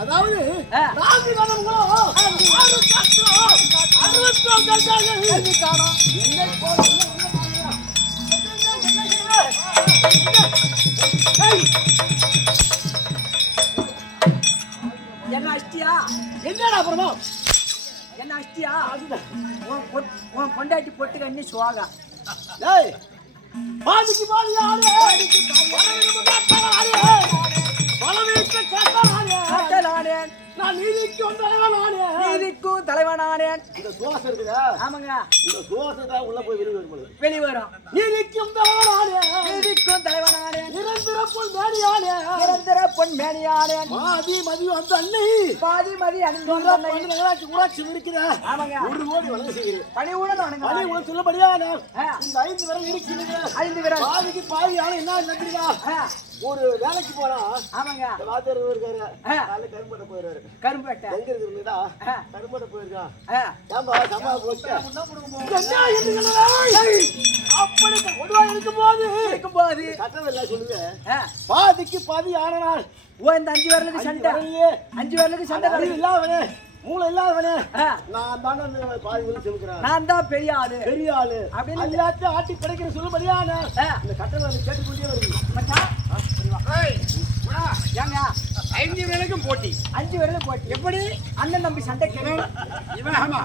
அதாவது என்ன அஷ்டியா? என்னடா அப்புறமா என்ன அஷ்டியா? உன் பொண்டாட்டி பொட்டு கண்ணி சுவாகா. ஏய் பாதிக்கு பாதி யாரு? பாதிக்கு பாதி யாரு? பலவீட்டு காட்டலானேன். நான் நீதிக்கும் தலைவனானே. நீதிக்கும் தலைவனானேன். இந்த தோசை இருக்குதா? ஆமாங்க. இந்த தோசை தான் உள்ள போய் வெளிவரும். நீதிக்கும் தலைவனானே. நீதிக்கும் தலைவனானே. நிரந்தர பொன் மேனியானே. நிரந்தர பொன் மேனியானே. பாதி மதி வந்த அன்னை. பாதி மதி அணிந்து ஊராட்சி இருக்கிற. ஆமாங்க. 1 கோடி வழங்க செய்கிறேன். பணிவுடன் வணங்க. பணிவுடன் சொல்லபடியான இந்த 5 விரல் இருக்கிறது. 5 விரல். பாதிக்கு பாதி யானை என்ன நன்றிடா? ஒரு வேலைக்கு போனா ஆமாங்க வாத்தியார் இருக்காரு. காலைல கரும்பட்ட போயிடுறாரு. கரும்பட்ட எங்க இருக்குதுடா? கரும்பட்ட போயிருக்கா. ஏம்பா சமா போச்சு. அப்படி ஒடுவா இருக்கும்போது கட்டவே இல்ல சொல்லுங்க. பாதிக்கு பாதி ஆனனால் ஓ இந்த 5 விரலுக்கு சண்டை. 5 விரலுக்கு சண்டை இல்லாதவனே மூளை இல்லாதவனே நான் தான் பாதி விரல் சொல்லுறேன். நான் தான் பெரிய ஆளு. பெரிய ஆளு அப்படின்னு எல்லாத்தையும் ஆட்டி படைக்கிற சொல்லுபடியான இந்த கட்டளை கேட்டுக்கொண்டே வருது. மச்சான் ஏங்க 5 விரலுக்கும் போட்டி. 5 விரலுக்கும் போட்டி. எப்படி? அண்ணன் தம்பி சண்டை கேள்வி. இவன் ஆமா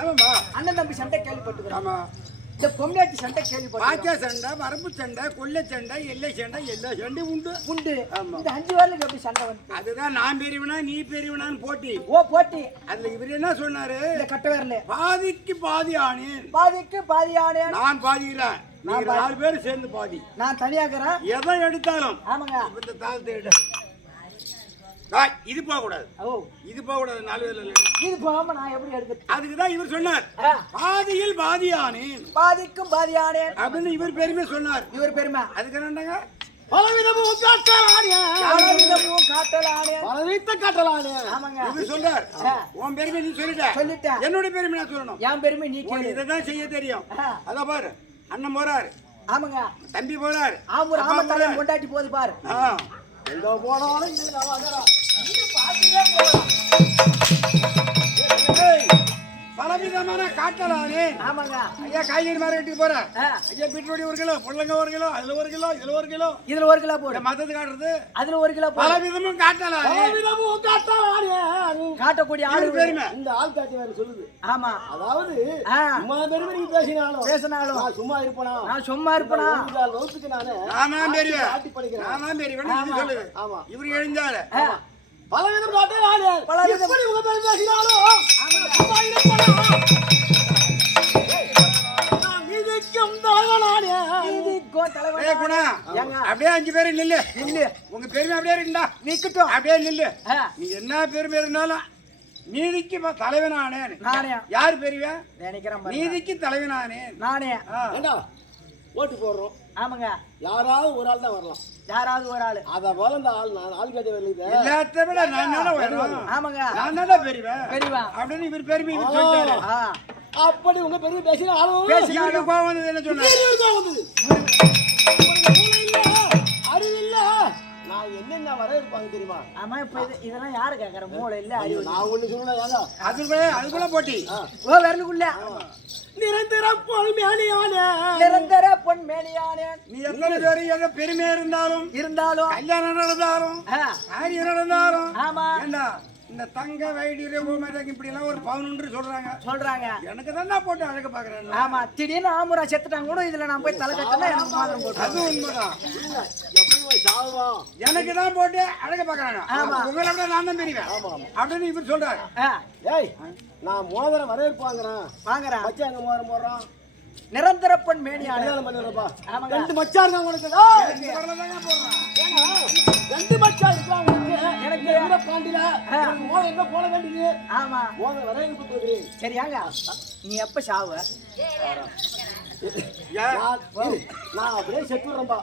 ஆமாமா அண்ணன் தம்பி சண்டை கேள்விப்பட்டுக்கிறேன். ஆமா. இந்த பொம்னாட்டி சண்டை கேள்விப்பட்டு. பாக்கிய சண்டை, வரப்பு சண்டை, கொள்ளை சண்டை, எல்லை சண்டை, எல்லா சண்டையும் உண்டு. இந்த 5 விரலுக்கு எப்படி சண்டை வந்து? அதுதான் நான் பெரியவனா நீ பெரியவனான்னு போட்டி. ஓ போட்டி. அதுல இவர் என்ன சொன்னாரு? இந்த கட்ட விரல பாதிக்கு பாதி ஆனேன். பாதிக்கு பாதி ஆனேன். நான் பாதிக்கிறேன். நீங்க 4 பேர் சேர்ந்து பாதி. நான் தனியாக்குறேன். எதை எடுத்தாலும் ஆமாங்க இந்த தாளத்தை எடு. இது போக கூடாது. ஓ இது போக கூடாது. 4 பேர்ல இது போகாம நான் எப்படி எடுக்கிறது? அதுக்கு தான் இவர் சொன்னார் பாதியில் பாதி ஆனேன். பாதிக்கும் பாதி ஆனேன் அப்படின்னு இவர் பெருமை சொன்னார். இவர் பெருமை அதுக்கு என்னங்க? பலவிதமும் காட்டலானே. ஆமாங்க. இவர் சொல்றார் உன் பெருமை நீ சொல்லிட்ட. என்னோட பெருமை நான் சொல்லணும். என் பெருமை நீ கேளு. இதைதான் செய்ய தெரியும். அத பாரு அண்ணன் போறாரு. ஆமாங்க. தம்பி போறாரு. ஆமூர் ஆமத்தால கொண்டாட்டி போகுது பாரு. எங்க போனாலும் பலவிதமான காட்டலானே. ஆமாங்க. ஐயா காய்கறி மார்க்கெட்டுக்கு போறேன். ஐயா பீட்ரூட் 1 கிலோ, புடலங்க 1 கிலோ, அதுல 1 கிலோ, இதுல 1 கிலோ, இதுல 1 கிலோ போடு. மத்தது காட்டுறது அதுல 1 கிலோ போடு. பலவிதமும் காட்டலானே. காட்டக்கூடிய ஆளு பெருமை. இந்த ஆள் காட்சி வேற சொல்லுது. ஆமா. அதாவது சும்மா பெருமை நீ பேசினாலும் நான் சும்மா இருப்பனா? நான் சும்மா இருப்பனா? லோத்துக்கு நானா பெரிய ஆட்டி படிக்கிறேன். நானா பெரிய நீ சொல்லுது. ஆமா. இவர் எழுந்தாரு. பலவிதம் காட்டலானே. எப்படி உங்க பெருமை பேசினாலும் சும்மா இருப்பனா? அப்படியே 5 பேரும் நில்லு. உங்க பெருமை அப்படியே இருந்தா நிக்கட்டும். அப்படியே நில்லு. நீ என்ன பெருமை இருந்தாலும் நீதிக்கு தலைவனானேன். நானே. யாரு பெரியவன்? நினைக்கிறேன் பாருங்க. நீதிக்கு தலைவனானேன் நானே. ஏண்டா ஓட்டு போடுறோம், ஆமாங்க. யாராவது ஒரு ஆள் தான் வரலாம். யாராவது ஒரு ஆளு. அத போல இந்த ஆள் நான் ஆள் கட்டி வரல. எல்லாத்த விட நான் தானே வரணும். ஆமாங்க. நான் தானே பெரியவன். பெரியவா அப்படின்னு இவர் பெருமை இவர் சொல்லிட்டாரு. அப்படி உங்க பெரிய பேசின ஆளும் இவருக்கு கோவம் வந்தது என்ன சொன்னாரு? அறிவு இல்ல. நான் என்னென்ன வர இருப்பாங்க தெரியுமா? ஆமா. இப்ப இதெல்லாம் யாரு கேக்குற? மூளை இல்ல, அறிவு. நான் ஒண்ணு சொல்லல. அதுக்குள்ள போட்டி. ஓ விரலுக்குள்ள நிரந்தர பொன்மேனியானே. நிரந்தர பொன்மேனியானே. நீ எத்தனை பேரு எங்க பெருமையா இருந்தாலும் கல்யாணம் நடந்தாலும் காரியம் நடந்தாலும் ஆமா ஏண்டா இந்த தங்க வைடீர் இப்படி எல்லாம் ஒரு 11 சொல்றாங்க. எனக்கு தான் போட்டு அழக பாக்குறேன். ஆமா. திடீர்னு ஆமுரா செத்துட்டாங்க கூட இதுல நான் போய் தலை கட்டினா எனக்கு மாத்திரம் போட்டு. அது உண்மைதான். எப்படி சாவா எனக்கு தான் போட்டு அழக பாக்குறாங்க. உங்களை விட நான் தான் பெரியவன் அப்படின்னு இவர் சொல்றாரு. ஏய், நான் மோதிரம் வரவேற்பாங்கிறேன். வாங்குறேன். மச்சான் எங்க மோதிரம் போடுறான்? நிரந்தர பொன்மேனியானே. பண்ணிடுறப்பா. ஆமாங்க. 2 மச்சான் இருக்காங்க உனக்கு. ரெண்டு மச்சான் இருக்காங்க எனக்கு. என்ன பாண்டில மோதிரம் எங்க போட வேண்டியது? ஆமா. மோதிரம் வரவேற்பு கொடுக்குறேன். சரியாங்க. நீ எப்ப சாவு? நான் அப்படியே செத்துறேன்பா.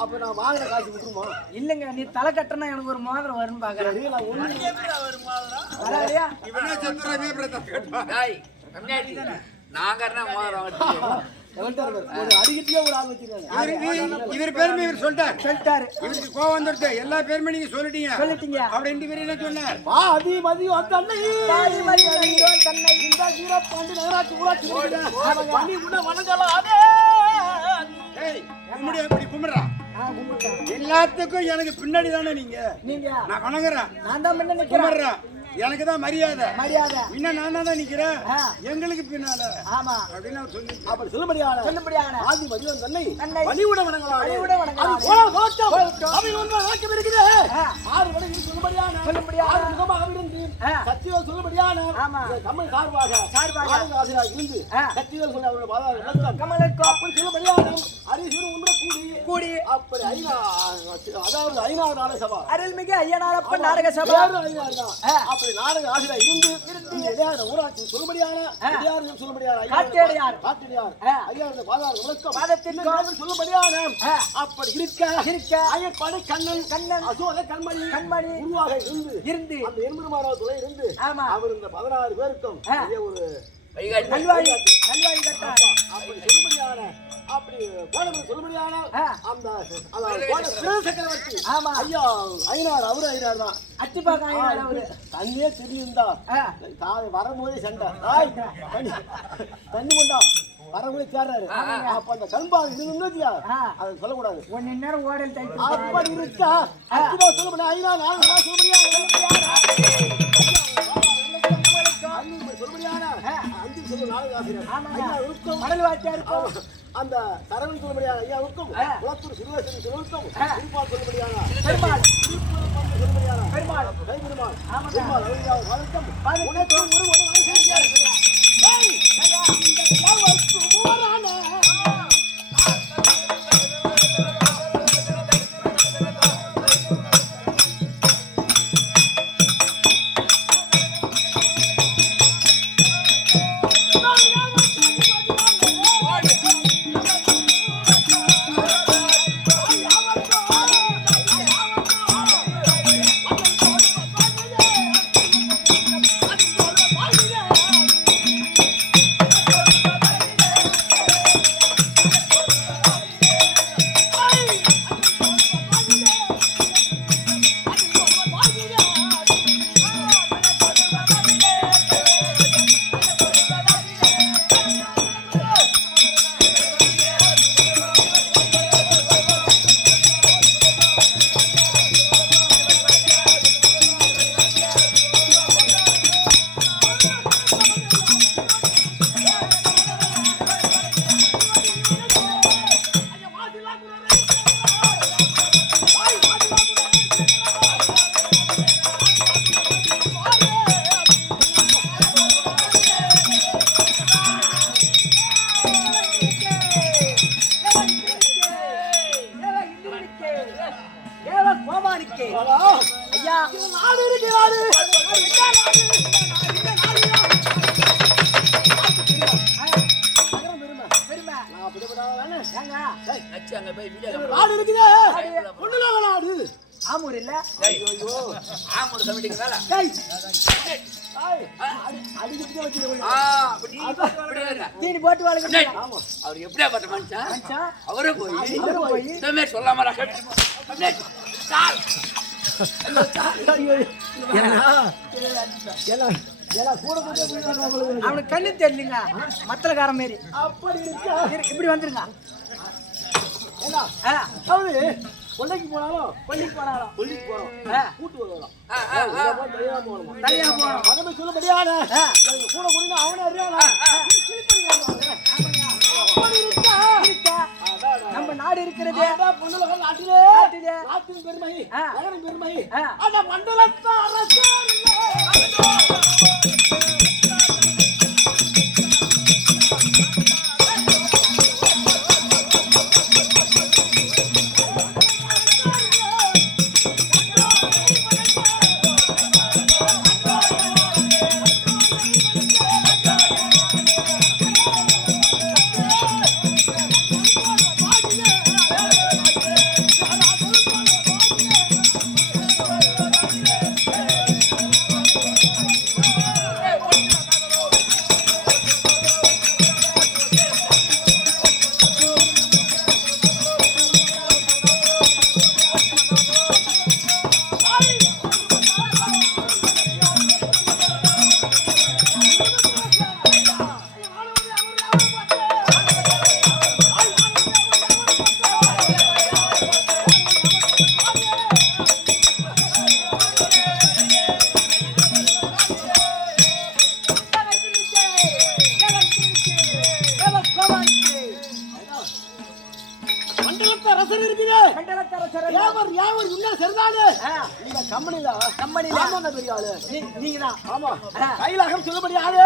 அப்ப நான் வாங்குற காசு விட்டுருமா? இல்லங்க, நீ தலை கட்டினா எனக்கு ஒரு மோதிரம் வரும்னு பாக்குறேன். இவர் பெருமை இவர் சொல்லிட்டாரு. இவருக்கு கோவம் வந்துருச்சு. எல்லா பெருமை நீங்க சொல்லிட்டீங்க அப்படின்னு இவர் என்ன சொன்னார்? பாதி மதியம் தன்னை தன்னை இந்த வீரபாண்டி நகராட்சி ஊராட்சி பண்ணி கூட வணங்கலாமே. இப்படி கும்பிடுறான். எல்லாத்துக்கும் எனக்கு பின்னாடி தானே நீங்க. நான் வணங்குறேன். நான் தான் முன்ன நிக்கிறேன். எனக்கு தான் மரியாதை. இன்னும் நான் தான் நிக்கிறேன். எங்களுக்கு பின்னால. ஆமா அப்படின்னு அவர் சொல்லி அப்படி சொல்லும்படியான ஆதி மதியம் தன்னை பணிவுட வணங்கலாம். ஆறு மணி சொல்லும்படியான முகமாக இருந்து சத்தியவர் சொல்லும்படியான கமல் சார்பாக ஆசிரியர் இருந்து சத்தியவர் சொல்ல அவருடைய பாதாள கமலுக்கு அப்படி சொல்லும்படியான அரிசிவரும் உண்மை கூடி அப்படி அதாவது 5வது நாடக சபா அருள்மிகு ஐயனாரப்ப நாடக சபா அப்படி நாடக ஆசிரியர் இருந்து ஊராட்சி சொல்லும்படியான ஐயாருடைய பாதாள விளக்கம் சொல்லும்படியான அப்படி இருக்க ஐயப்பாடு கண்ணன் அசோக கண்மணி உருவாக இருந்து அந்த எண்பது துறை இருந்து அவர் இந்த 16 பேருக்கும் ஒரு நல்வாழி கட்டார். அப்படி சொல்லும்படியான அப்படி சொல்லும்படியான அந்த சக்கரவர்த்தி ஐயா ஐநாறு அவரு ஐநாறு தான் அச்சிப்பாக்க அவரு தண்ணியே தெரியுந்தா வரும்போதே சண்டை தண்ணி கொண்டா வரவங்களே சேர்றாரு. அப்ப அந்த கண்பாடு இருந்துச்சு அதை சொல்லக்கூடாது. 1 நேரம் ஓடல் அப்படி இருக்கா சொல்ல முடியாது. ஐநா நான் சொல்ல முடியாது. அந்த தரவன் சொல்லும்படியான ஐயாவுக்கும் குளத்தூர் சிறுவசன் சொல்லுக்கும் சொல்லும்படியான பெருமாள் நாடு இருக்குது பொண்ணுல நாடு ஆமூர் இல்ல ஆமூர் கமிட்டிக்கு மேல தீனி போட்டு வாழ்க்கை அவர் எப்படியா பார்த்த மனுஷன் அவரே போய் இந்த மாதிரி சொல்லாம அவனுக்கு கண்ணு தெரியலங்க மத்தலக்காரன் மாரி இப்படி வந்துருங்க கொள்ளைக்கு போனாலும் கொள்ளைக்கு போறோம் கூட்டு வருவோம் தனியா போனோம் அதை சொல்லபடியான கூட குடிங்க அவனே அறியாதா நம்ம நாடு இருக்கிறது நாட்டின் பெருமை நகரின் பெருமை அந்த மண்டலத்தை அரசு கைலாகம் சொல்லபடியாரு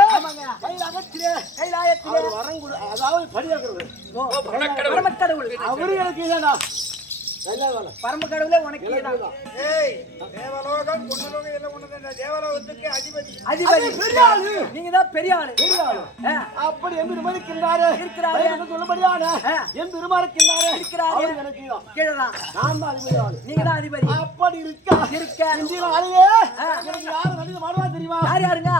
வரங்குடு அதாவது படியாக்குறது அவரு எனக்கு பரம கடவுளே உனக்கு தேவலோகம் பொன்னலோகம் எல்லாம் ஒண்ணுதான். தேவலோகத்துக்கு அதிபதி நீங்க தான் பெரிய ஆளு அப்படி என் பெருமாள் இருக்கின்றாரு சொல்லபடியான என் பெருமாள் இருக்கின்றாரு எனக்கு கீழதான் நான் தான் அதிபதி ஆளு நீங்க தான் அதிபதி அப்படி இருக்க இந்திய ஆளுவே எனக்கு யாரு நடிகை மாடுவா தெரியுமா யாருங்க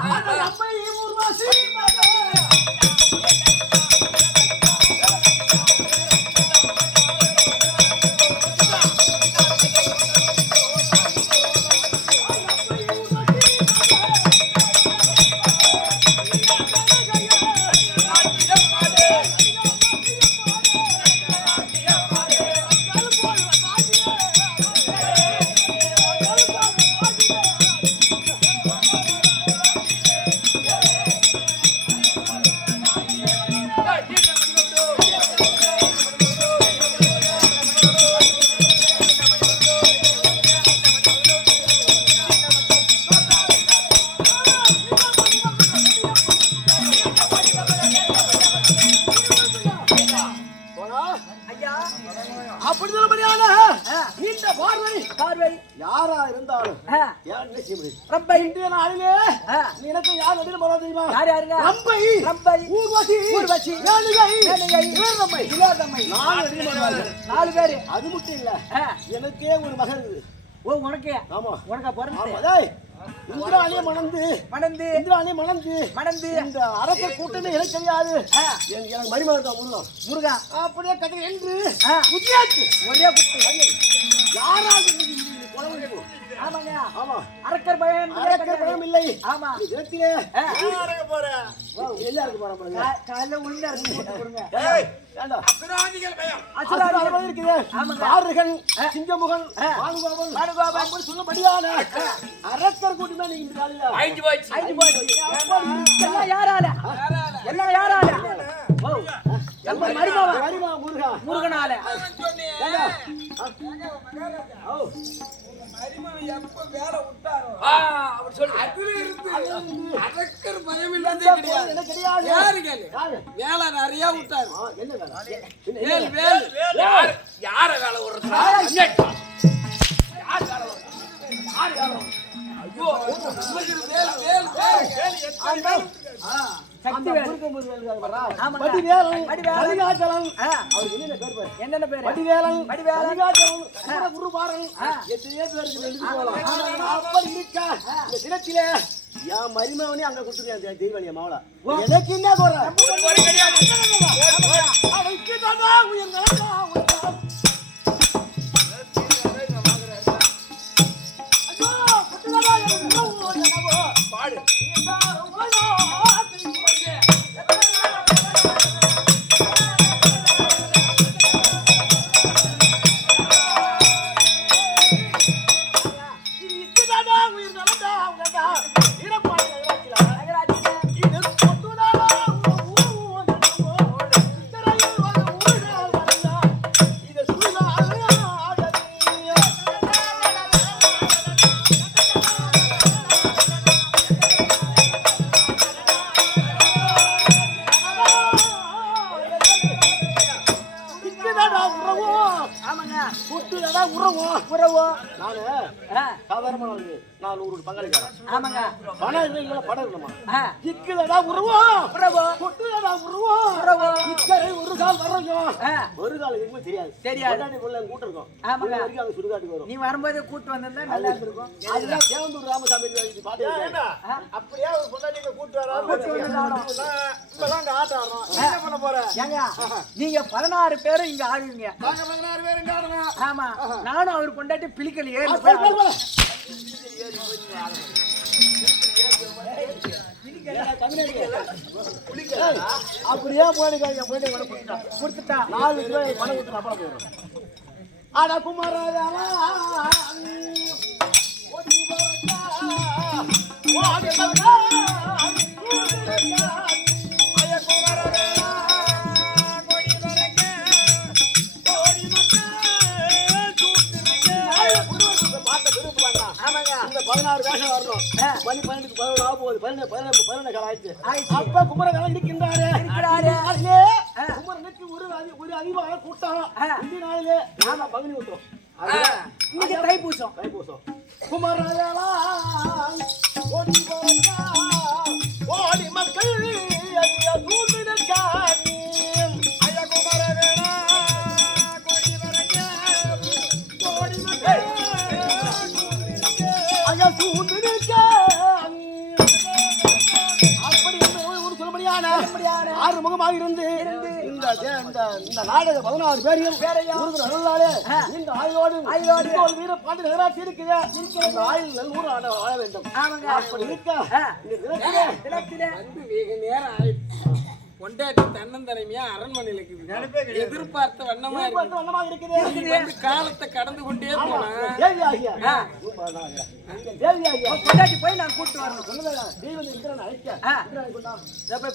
யாரா இருந்தாலும் ரம்பை இந்திய நாளிலே எனக்கு யார் நடிகை மாடுவா தெரியுமா யாருங்க ரம்பை ஊர்வசி வீரரம்மை நாலு பேரு அது மட்டும் இல்ல எனக்கே ஒரு மகன் இருக்குது. ஓ உனக்கே ஆமா உனக்கா பிறந்து இந்திராணியை மணந்து இந்த அரச கூட்டமே எனக்கு தெரியாது. எனக்கு மணிமகன் தான் முருகா அப்படியே கதை என்று ஒரே குத்து யாராவது ஆமாங்க ஆமா அரக்கர் பயம் இல்லை. ஆமா இடத்திலே எல்லாருக்கும் போறேன் காலைல உள்ள கொடுங்க சிங்கமுகன் சொல்லபடியான அரக்கர் கூட்டமே நீங்க முருகனால வேலை நிறைய விட்டாரு. யார வேலை சக்தி வேல். முருக முருகன் இருக்காரு பாரா. ஆமாங்க. வடிவேலன், வடிவேலன். கலிகாச்சலன். ஆ. அவருக்கு என்னென்ன பேர் பாரு? என்னென்ன பேரு? வடிவேலன், வடிவேலன். கலிகாச்சலன், குருபாரன். எத்தனையோ பேருக்கு எழுதி போகலாம். அப்படி இருக்கா இந்த தினத்திலே என் மருமகனே அங்க கொடுத்துருக்கேன் தெய்வனிய மாவளா. எனக்கு என்ன குறை? அவனுக்கு தானா உயிர் நலமா உலகம். ஐயோ, புத்தகமா எனக்கு உலகமோ. பாடு. நான் ஒரு பங்காளிக்காரன். ஆமாங்க. பணம் இல்லைங்களா? படம் இல்லமா? ஆ. இக்குலடா உருவம். உறவு. கொட்டுலடா உருவம். உறவு. இக்கரை ஒரு கால் வர்றோம். ஆ. ஒரு கால் எதுவுமே தெரியாது. தெரியாது. கொண்டாடிக்குள்ள கூட்டம் இருக்கும். ஆமாங்க. இது வரைக்கும் அங்க சுடுகாட்டுக்கு வரும். நீ வரும்போது கூட்டு வந்திருந்தா நல்லா இருந்திருக்கும். அதுதான் தேவந்தூர் ராமசாமி இது பாட்டு கேட்டா. அப்படியே ஒரு கொண்டாடிங்க கூட்டு வராரு. இப்பலாம் அங்க ஆட்டம் ஆடுறோம். என்ன பண்ண போற? ஏங்க நீங்க 16 பேரும் இங்க ஆடுவீங்க. நாங்க 16 பேர் இங்க ஆடுறோம். ஆமா. நானும் அவர் கொண்டாட்டி பிளிக்கல் ஏறி அப்படியே போயிடுங்க கொடுத்துட்டா 4 ரூபாய் பணம் கொடுத்து அப்புறம் போயிடும். அட குமாரா இந்த 16 வேஷம் வரணும். மணி 12க்கு 11 ஆக போகுது. 11 காலம் ஆயிடுச்சு. அப்ப குமரன் இருக்கின்றாரு. அதிலே குமரனுக்கு ஒரு அதிகமான கூட்டம். இந்த நாளிலே நாம பங்குனி விட்டோம். இன்னைக்கு தைப்பூசம். குமரா ஓடி ஓடி மக்கள் ஆறுமுகமாக இருந்து இந்த நாடக 16 பேரையும் அருளாலே இந்த ஆயுளோடு வீர பாண்டி நகராட்சி இருக்குது. இந்த ஆயுள் நல்லூர் வாழ வேண்டும். அப்படி இருக்க வெகு நேரம் ஆயிடுச்சு. கொண்டாட்டி தன்னந்தனைமையா அரண்மனையில் இருக்குது. எதிர்பார்த்த வண்ணமா இருக்குது. காலத்தை கடந்து கொண்டே போனா கொண்டாட்டி போய் நான் கூட்டு வரணும்.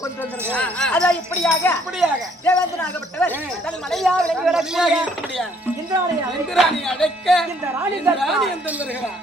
கொண்டு வந்திருக்கேன். அதான் இப்படியாக தேவேந்திரனாகப்பட்டவர் தன் மனைவியா விளங்கி வரக்கூடிய இந்திராணியை இந்திராணி அழைக்க இந்த ராணி ராணி வருகிறார்.